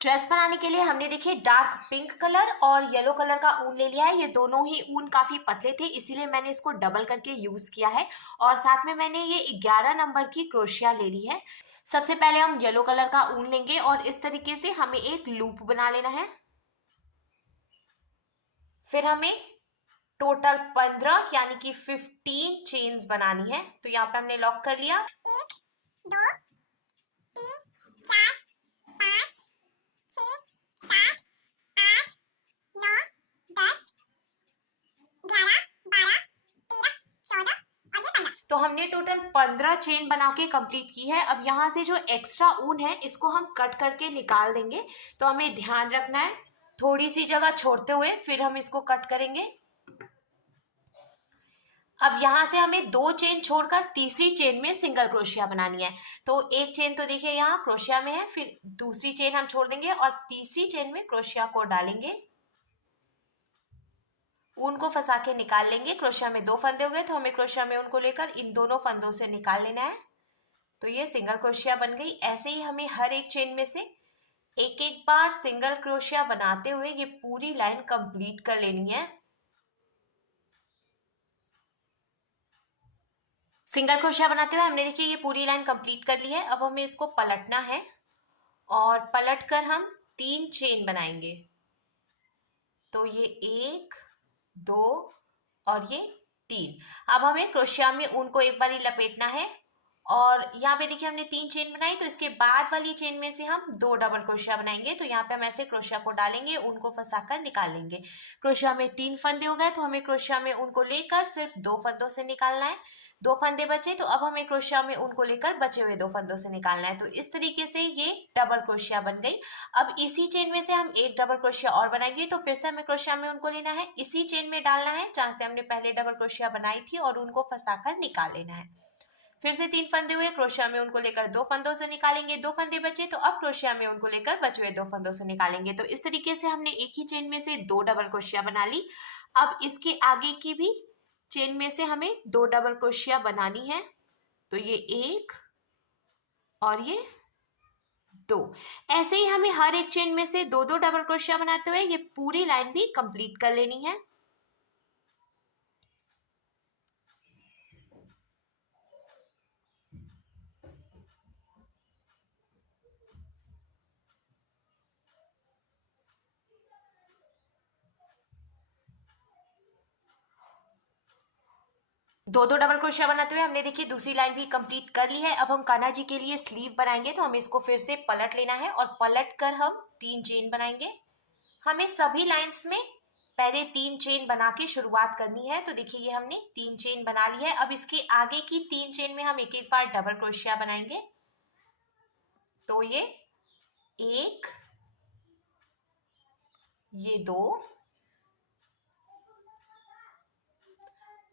Dress बनाने के लिए हमने देखिए डार्क पिंक कलर और येलो कलर का ऊन ले लिया है। ये दोनों ही ऊन काफी पतले थे, इसीलिए मैंने इसको डबल करके यूज किया है। और साथ में मैंने ये 11 नंबर की क्रोशिया ले ली है। सबसे पहले हम येलो कलर का ऊन लेंगे और इस तरीके से हमें एक लूप बना लेना है। फिर हमें टोटल 15 यानी कि 15 चेन्स बनानी है। तो यहाँ पे हमने लॉक कर लिया। 1 2 3 4 5 6 7 8 9 10 11 12 13 14 और ये 15। तो हमने टोटल 15 चेन बना के कंप्लीट की है। अब यहाँ से जो एक्स्ट्रा ऊन है इसको हम कट करके निकाल देंगे। तो हमें ध्यान रखना है थोड़ी सी जगह छोड़ते हुए फिर हम इसको कट करेंगे। अब यहाँ से हमें 2 चेन छोड़कर तीसरी चेन में सिंगल क्रोशिया बनानी है। तो एक चेन तो देखिए यहाँ क्रोशिया में है, फिर दूसरी चेन हम छोड़ देंगे और तीसरी चेन में क्रोशिया को डालेंगे। ऊन को फंसा के निकाल लेंगे। क्रोशिया में 2 फंदे हो गए, तो हमें क्रोशिया में ऊन को लेकर इन दोनों फंदों से निकाल लेना है। तो ये सिंगल क्रोशिया बन गई। ऐसे ही हमें हर एक चेन में से एक एक बार सिंगल क्रोशिया बनाते हुए ये पूरी लाइन कंप्लीट कर लेनी है। सिंगल क्रोशिया बनाते हुए हमने देखिए ये पूरी लाइन कंप्लीट कर ली है। अब हमें इसको पलटना है और पलट कर हम 3 चेन बनाएंगे। तो ये 1 2 और ये 3। अब हमें क्रोशिया में ऊन को एक बार ही लपेटना है और यहाँ पे देखिए हमने 3 चेन बनाई। तो इसके बाद वाली चेन में से हम 2 डबल क्रोशिया बनाएंगे। तो यहाँ पे हम ऐसे क्रोशिया को डालेंगे, ऊन को फंसाकर निकाल लेंगे। क्रोशिया में 3 फंदे हो गए, तो हमें क्रोशिया में ऊन को लेकर सिर्फ 2 फंदों से निकालना है। 2 फंदे बचे, तो अब हमें क्रोशिया में ऊन को लेकर बचे हुए 2 फंदों से निकालना है। तो इस तरीके से ये डबल क्रोशिया बन गई। अब इसी चेन में से हम एक डबल क्रोशिया और बनाएंगे। तो फिर से हमें क्रोशिया में उनको लेना है, इसी चेन में डालना है जहां से हमने पहले डबल क्रोशिया बनाई थी और उनको फंसाकर निकाल लेना है। फिर से 3 फंदे हुए, क्रोशिया में उनको लेकर 2 फंदों से निकालेंगे। 2 फंदे बचे, तो अब क्रोशिया में उनको लेकर बचे हुए 2 फंदों से निकालेंगे। तो इस तरीके से हमने एक ही चेन में से 2 डबल क्रोशिया बना ली। अब इसके आगे की भी चेन में से हमें 2 डबल क्रोशिया बनानी है। तो ये 1 और ये 2। ऐसे ही हमें हर एक चेन में से 2 डबल क्रोशिया बनाते हुए ये पूरी लाइन भी कंप्लीट कर लेनी है। दो डबल क्रोशिया बनाते हुए हमने देखिए दूसरी लाइन भी कंप्लीट कर ली है। अब हम कान्हा जी के लिए स्लीव बनाएंगे। तो हमें इसको फिर से पलट लेना है और पलट कर हम 3 चेन बनाएंगे। हमें सभी लाइंस में पहले 3 चेन बना के शुरुआत करनी है। तो देखिए ये हमने 3 चेन बना ली है। अब इसके आगे की 3 चेन में हम एक एक बार डबल क्रोशिया बनाएंगे। तो ये 1, ये 2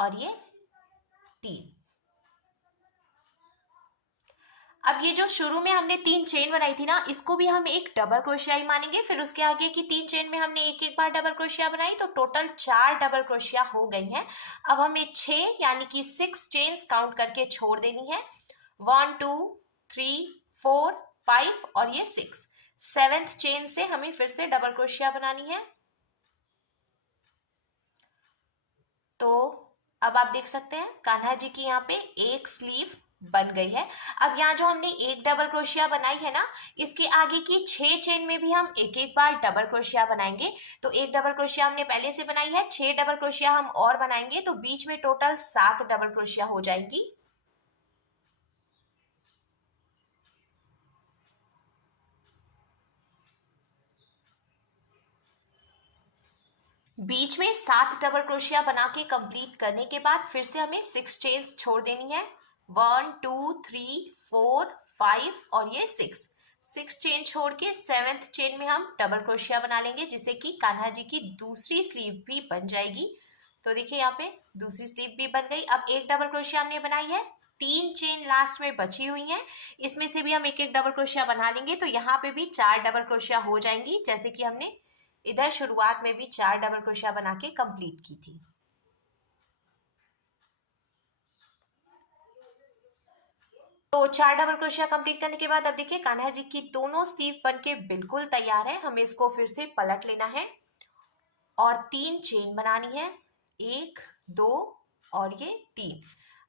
और ये 3। अब ये जो शुरू में हमने 3 चेन बनाई थी ना, इसको भी हम एक डबल क्रोशिया ही मानेंगे। फिर उसके आगे की 3 चेन में हमने एक एक बार डबल क्रोशिया बनाई, तो टोटल 4 डबल क्रोशिया हो गई हैं। अब हमें 6 यानी कि 6 चेन्स काउंट करके छोड़ देनी है। 1 2 3 4 5 और ये 6। 7th चेन से हमें फिर से डबल क्रोशिया बनानी है। तो अब आप देख सकते हैं कान्हा जी की यहाँ पे एक स्लीव बन गई है। अब यहाँ जो हमने एक डबल क्रोशिया बनाई है ना, इसके आगे की 6 चेन में भी हम एक एक बार डबल क्रोशिया बनाएंगे। तो एक डबल क्रोशिया हमने पहले से बनाई है, 6 डबल क्रोशिया हम और बनाएंगे, तो बीच में टोटल 7 डबल क्रोशिया हो जाएंगी। बीच में 7 डबल क्रोशिया बना के कंप्लीट करने के बाद फिर से हमें 6 चेन्स छोड़ देनी है। 1 2 3 4 5 और ये 6 चेन छोड़ के 7th चेन में हम डबल क्रोशिया बना लेंगे, जिससे कि कान्हा जी की दूसरी स्लीव भी बन जाएगी। तो देखिए यहाँ पे दूसरी स्लीव भी बन गई। अब एक डबल क्रोशिया हमने बनाई है, 3 चेन लास्ट में बची हुई हैं, इसमें से भी हम एक एक डबल क्रोशिया बना लेंगे। तो यहाँ पे भी 4 डबल क्रोशिया हो जाएंगी, जैसे कि हमने इधर शुरुआत में भी 4 डबल क्रोशिया बना के कंप्लीट की थी। तो 4 डबल क्रोशिया कंप्लीट करने के बाद अब देखिए कान्हा जी की दोनों स्लीव बनके बिल्कुल तैयार है। हमें इसको फिर से पलट लेना है और 3 चेन बनानी है, 1 2 और ये 3।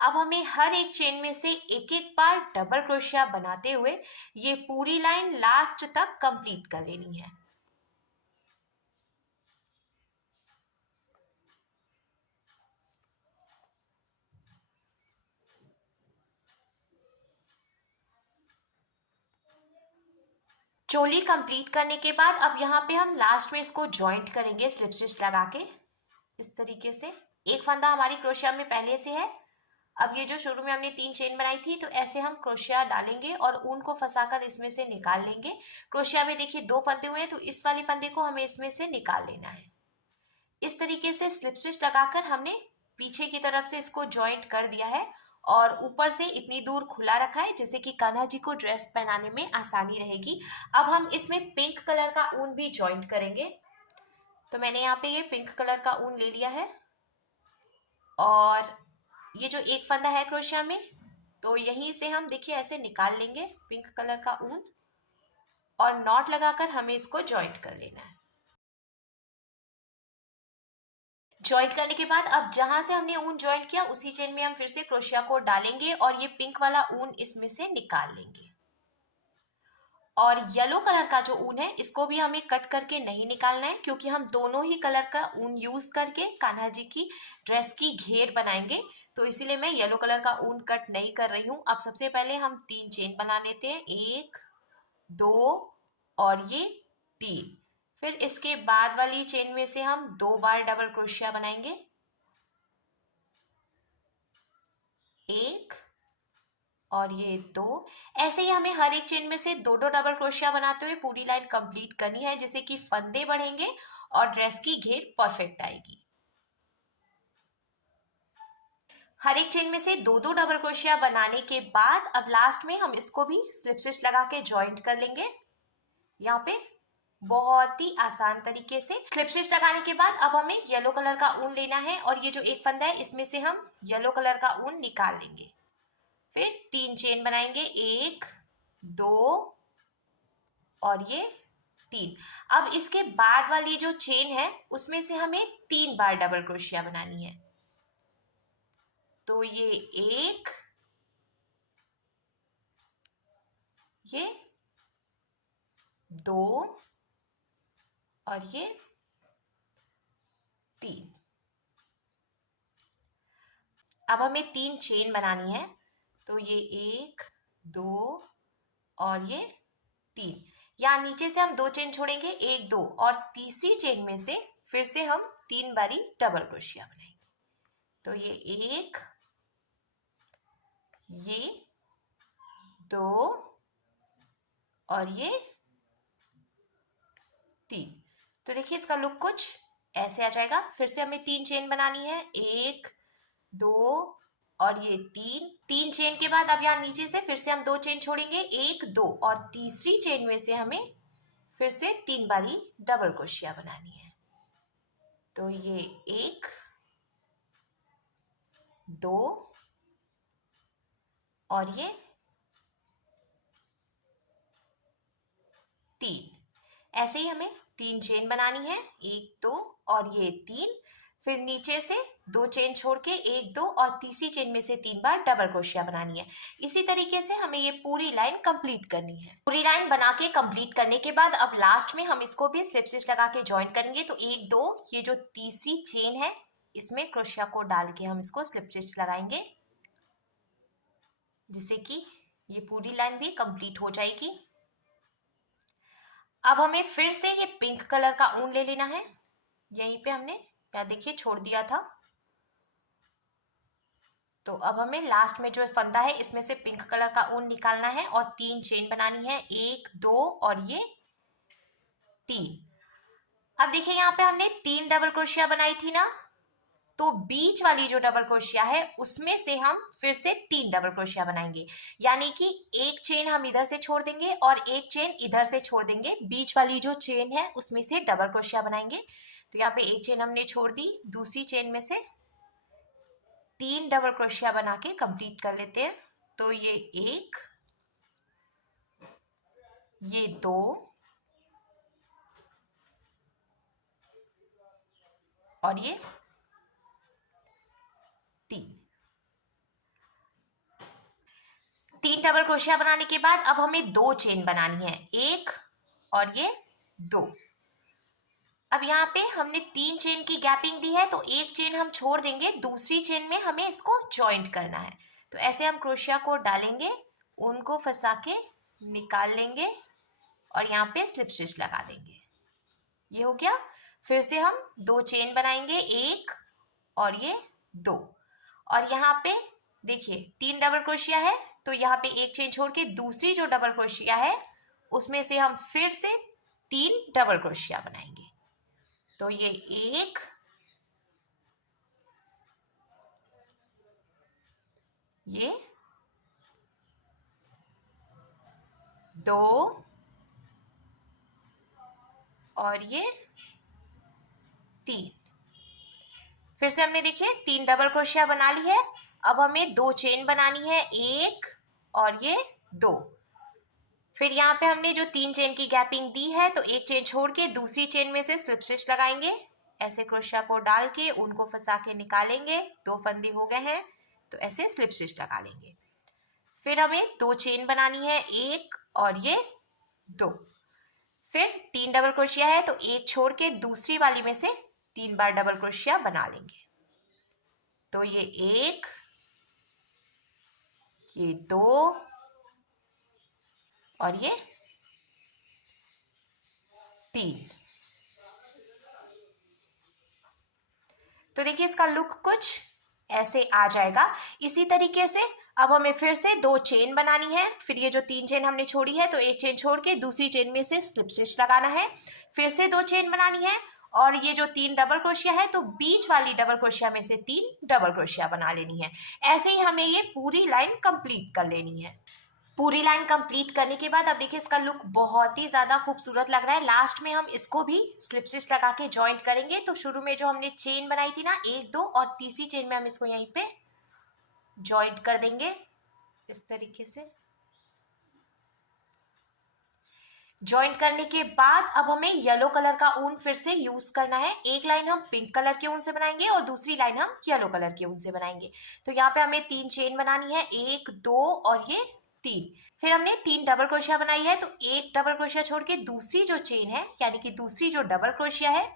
अब हमें हर एक चेन में से एक एक बार डबल क्रोशिया बनाते हुए ये पूरी लाइन लास्ट तक कंप्लीट कर लेनी है। चोली कंप्लीट करने के बाद अब यहाँ पे हम लास्ट में इसको जॉइंट करेंगे स्लिप स्टिच लगा के इस तरीके से। एक फंदा हमारी क्रोशिया में पहले से है। अब ये जो शुरू में हमने 3 चेन बनाई थी तो ऐसे हम क्रोशिया डालेंगे और ऊन को फंसाकर इसमें से निकाल लेंगे। क्रोशिया में देखिए 2 फंदे हुए हैं तो इस वाली फंदे को हमें इसमें से निकाल लेना है। इस तरीके से स्लिप स्टिच लगाकर हमने पीछे की तरफ से इसको जॉइंट कर दिया है और ऊपर से इतनी दूर खुला रखा है जिससे कि कान्हा जी को ड्रेस पहनाने में आसानी रहेगी। अब हम इसमें पिंक कलर का ऊन भी जॉइंट करेंगे। तो मैंने यहाँ पे ये पिंक कलर का ऊन ले लिया है और ये जो एक फंदा है क्रोशिया में तो यहीं से हम देखिए ऐसे निकाल लेंगे पिंक कलर का ऊन और नॉट लगाकर हमें इसको जॉइंट कर लेना है। जॉइंट करने के बाद अब जहां से हमने ऊन जॉइंट किया उसी चेन में हम फिर से क्रोशिया को डालेंगे और ये पिंक वाला ऊन इसमें से निकाल लेंगे। और येलो कलर का जो ऊन है इसको भी हमें कट करके नहीं निकालना है क्योंकि हम दोनों ही कलर का ऊन यूज करके कान्हा जी की ड्रेस की घेर बनाएंगे। तो इसीलिए मैं येलो कलर का ऊन कट नहीं कर रही हूँ। अब सबसे पहले हम 3 चेन बना लेते हैं, 1 2 और ये 3। फिर इसके बाद वाली चेन में से हम 2 बार डबल क्रोशिया बनाएंगे, 1 और ये 2। ऐसे ही हमें हर एक चेन में से 2 डबल क्रोशिया बनाते हुए पूरी लाइन कंप्लीट करनी है जिससे कि फंदे बढ़ेंगे और ड्रेस की घेर परफेक्ट आएगी। हर एक चेन में से 2 डबल क्रोशिया बनाने के बाद अब लास्ट में हम इसको भी स्लिप स्टिच लगा के जॉइंट कर लेंगे। यहाँ पे बहुत ही आसान तरीके से स्लिप स्टिच लगाने के बाद अब हमें येलो कलर का ऊन लेना है और ये जो एक फंदा है इसमें से हम येलो कलर का ऊन निकाल लेंगे। फिर 3 चेन बनाएंगे, 1 2 और ये 3। अब इसके बाद वाली जो चेन है उसमें से हमें 3 बार डबल क्रोशिया बनानी है। तो ये 1 ये 2 और ये 3। अब हमें 3 चेन बनानी है तो ये 1 2 और ये 3। यहाँ नीचे से हम 2 चेन छोड़ेंगे, 1 2 और तीसरी चेन में से फिर से हम 3 बारी डबल क्रोशिया बनाएंगे। तो ये 1 ये 2 और ये 3। तो देखिए इसका लुक कुछ ऐसे आ जाएगा। फिर से हमें 3 चेन बनानी है, 1 2 और ये 3 चेन के बाद अब यहाँ नीचे से फिर से हम 2 चेन छोड़ेंगे, 1 2 और तीसरी चेन में से हमें फिर से 3 बारी डबल क्रोशिया बनानी है। तो ये 1 2 और ये 3। ऐसे ही हमें 3 चेन बनानी है, 1 2 और ये 3। फिर नीचे से 2 चेन छोड़ के 1 2 और तीसरी चेन में से 3 बार डबल क्रोशिया बनानी है। इसी तरीके से हमें ये पूरी लाइन कंप्लीट करनी है। पूरी लाइन बना के कंप्लीट करने के बाद अब लास्ट में हम इसको भी स्लिप स्टिच लगा के ज्वाइन करेंगे। तो 1 2 ये जो तीसरी चेन है इसमें क्रोशिया को डाल के हम इसको स्लिप स्टिच लगाएंगे जिससे कि ये पूरी लाइन भी कंप्लीट हो जाएगी। अब हमें फिर से ये पिंक कलर का ऊन ले लेना है। यहीं पे हमने क्या देखिए छोड़ दिया था। तो अब हमें लास्ट में जो फंदा है इसमें से पिंक कलर का ऊन निकालना है और 3 चेन बनानी है, 1 2 और ये 3। अब देखिए यहाँ पे हमने 3 डबल क्रोशिया बनाई थी ना, तो बीच वाली जो डबल क्रोशिया है उसमें से हम फिर से 3 डबल क्रोशिया बनाएंगे। यानी कि एक चेन हम इधर से छोड़ देंगे और एक चेन इधर से छोड़ देंगे। बीच वाली जो चेन है उसमें से डबल क्रोशिया बनाएंगे। तो यहाँ पे एक चेन हमने छोड़ दी, दूसरी चेन में से 3 डबल क्रोशिया बना के कंप्लीट कर लेते हैं। तो ये 1, ये 2 और ये 3 डबल क्रोशिया बनाने के बाद अब हमें 2 चेन बनानी है, 1 और ये 2। अब यहाँ पे हमने 3 चेन की गैपिंग दी है, तो एक चेन हम छोड़ देंगे, दूसरी चेन में हमें इसको जॉइंट करना है। तो ऐसे हम क्रोशिया को डालेंगे, उनको फंसा के निकाल लेंगे और यहाँ पे स्लिप स्टिच लगा देंगे। ये हो गया। फिर से हम 2 चेन बनाएंगे, 1 और ये 2। और यहाँ पे देखिए 3 डबल क्रोशिया है, तो यहाँ पे एक चेन छोड़ के दूसरी जो डबल क्रोशिया है उसमें से हम फिर से 3 डबल क्रोशिया बनाएंगे। तो ये 1, ये 2 और ये 3। फिर से हमने देखिए 3 डबल क्रोशिया बना ली है। अब हमें 2 चेन बनानी है, 1 और ये 2। फिर यहाँ पे हमने जो 3 चेन की गैपिंग दी है, तो एक चेन छोड़ के दूसरी चेन में से स्लिप स्टिच लगाएंगे। ऐसे क्रोशिया को डाल के उनको फंसा के निकालेंगे, 2 फंदे हो गए हैं, तो ऐसे स्लिप स्टिच लगा लेंगे। फिर हमें 2 चेन बनानी है, 1 और ये 2। फिर 3 डबल क्रोशिया है, तो एक छोड़ के दूसरी वाली में से 3 बार डबल क्रोशिया बना लेंगे। तो ये 1, ये 2 और ये 3। तो देखिए इसका लुक कुछ ऐसे आ जाएगा। इसी तरीके से अब हमें फिर से 2 चेन बनानी है। फिर ये जो 3 चेन हमने छोड़ी है, तो एक चेन छोड़ के दूसरी चेन में से स्लिप स्टिच लगाना है। फिर से 2 चेन बनानी है और ये जो 3 डबल क्रोशिया है, तो बीच वाली डबल क्रोशिया में से 3 डबल क्रोशिया बना लेनी है। ऐसे ही हमें ये पूरी लाइन कंप्लीट कर लेनी है। पूरी लाइन कंप्लीट करने के बाद अब देखिए इसका लुक बहुत ही ज़्यादा खूबसूरत लग रहा है। लास्ट में हम इसको भी स्लिप स्टिच लगा के जॉइंट करेंगे। तो शुरू में जो हमने चेन बनाई थी ना, 1, 2 और तीसरी चेन में हम इसको यहीं पे जॉइंट कर देंगे इस तरीके से। जॉइंट करने के बाद अब हमें येलो कलर का ऊन फिर से यूज करना है। एक लाइन हम पिंक कलर के ऊन से बनाएंगे और दूसरी लाइन हम येलो कलर के ऊन से बनाएंगे। तो यहाँ पे हमें 3 चेन बनानी है, 1, 2 और ये 3। फिर हमने 3 डबल क्रोशिया बनाई है, तो एक डबल क्रोशिया छोड़ के दूसरी जो चेन है, यानी कि दूसरी जो डबल क्रोशिया है,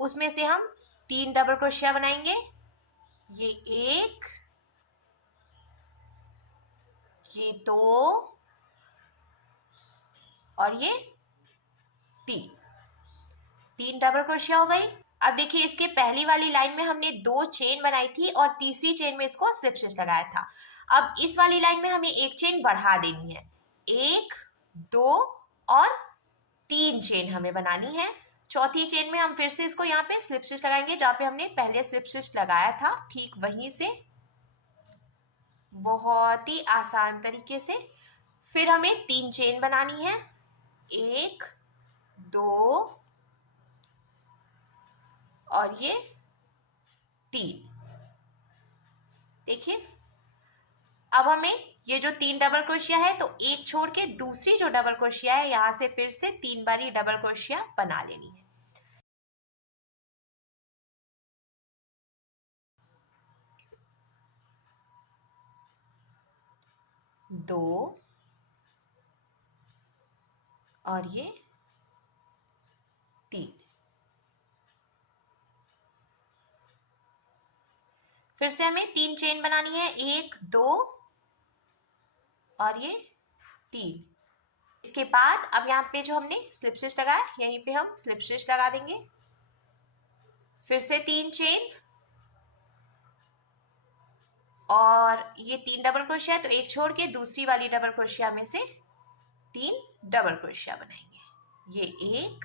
उसमें से हम 3 डबल क्रोशिया बनाएंगे। ये 1, ये 2 और ये 3 डबल क्रोशिया हो गई। अब देखिए इसके पहली वाली लाइन में हमने 2 चेन बनाई थी और तीसरी चेन में इसको स्लिप स्टिच लगाया था। अब इस वाली लाइन में हमें एक चेन बढ़ा देनी है, 1, 2 और 3 चेन हमें बनानी है। चौथी चेन में हम फिर से इसको यहाँ पे स्लिप स्टिच लगाएंगे, जहाँ पे हमने पहले स्लिप स्टिच लगाया था, ठीक वहीं से, बहुत ही आसान तरीके से। फिर हमें 3 चेन बनानी है, 1, 2 और ये 3। देखिए अब हमें ये जो 3 डबल क्रोशिया है, तो एक छोड़ के दूसरी जो डबल क्रोशिया है, यहां से फिर से 3 बारी डबल क्रोशिया बना लेनी है। दो और ये 3। फिर से हमें 3 चेन बनानी है, 1, 2 और ये 3। इसके बाद अब यहाँ पे जो हमने स्लिप स्टिच लगाया, यहीं पे हम स्लिप स्टिच लगा देंगे। फिर से 3 चेन और ये 3 डबल क्रोशिया है, तो एक छोड़ के दूसरी वाली डबल क्रोशिया में से 3 डबल क्रोशिया बनाएंगे। ये 1,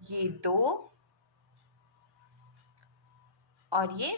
ये 2 और ये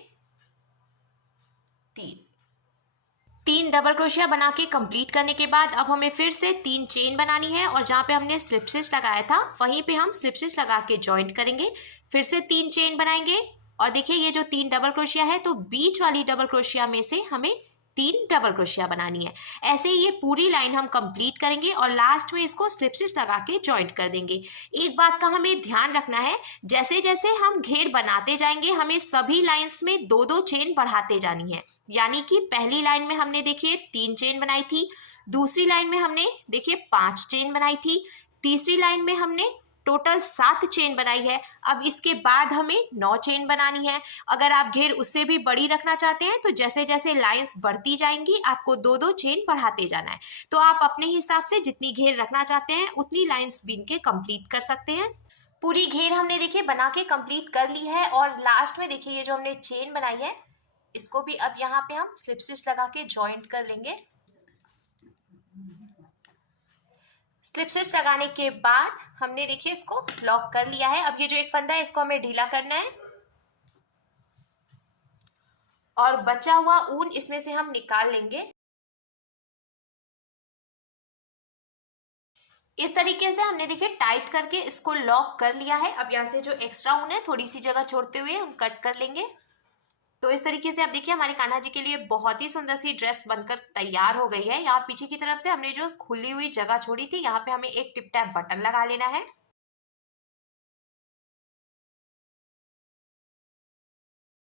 3 डबल क्रोशिया बना के कंप्लीट करने के बाद अब हमें फिर से 3 चेन बनानी है और जहाँ पे हमने स्लिप स्टिच लगाया था वहीं पे हम स्लिप स्टिच लगा के जॉइंट करेंगे। फिर से 3 चेन बनाएंगे और देखिए ये जो 3 डबल क्रोशिया है, तो बीच वाली डबल क्रोशिया में से हमें 3 डबल क्रोशिया बनानी है। ऐसे ही ये पूरी लाइन हम कंप्लीट करेंगे और लास्ट में इसको स्लिप स्टिच लगा के जॉइंट कर देंगे। एक बात का हमें ध्यान रखना है, जैसे जैसे हम घेर बनाते जाएंगे हमें सभी लाइंस में 2-2 चेन बढ़ाते जानी है। यानी कि पहली लाइन में हमने देखिए 3 चेन बनाई थी, दूसरी लाइन में हमने देखिए 5 चेन बनाई थी, तीसरी लाइन में हमने टोटल 7 चेन बनाई है। अब इसके बाद हमें 9 चेन बनानी है। अगर आप घेर उससे भी बड़ी रखना चाहते हैं तो जैसे जैसे लाइंस बढ़ती जाएंगी आपको 2-2 चेन बढ़ाते जाना है। तो आप अपने हिसाब से जितनी घेर रखना चाहते हैं उतनी लाइंस बीन के कंप्लीट कर सकते हैं। पूरी घेर हमने देखिए बना के कंप्लीट कर ली है और लास्ट में देखिए ये जो हमने चेन बनाई है इसको भी अब यहाँ पे हम स्लिप स्टिच लगा के जॉइंट कर लेंगे। स्लिप स्टिच लगाने के बाद हमने देखिए इसको लॉक कर लिया है। अब ये जो एक फंदा है इसको हमें ढीला करना है और बचा हुआ ऊन इसमें से हम निकाल लेंगे। इस तरीके से हमने देखिए टाइट करके इसको लॉक कर लिया है। अब यहाँ से जो एक्स्ट्रा ऊन है थोड़ी सी जगह छोड़ते हुए हम कट कर लेंगे। तो इस तरीके से आप देखिए हमारे कान्हा जी के लिए बहुत ही सुंदर सी ड्रेस बनकर तैयार हो गई है। यहाँ पीछे की तरफ से हमने जो खुली हुई जगह छोड़ी थी यहाँ पे हमें एक टिप टैप बटन लगा लेना है।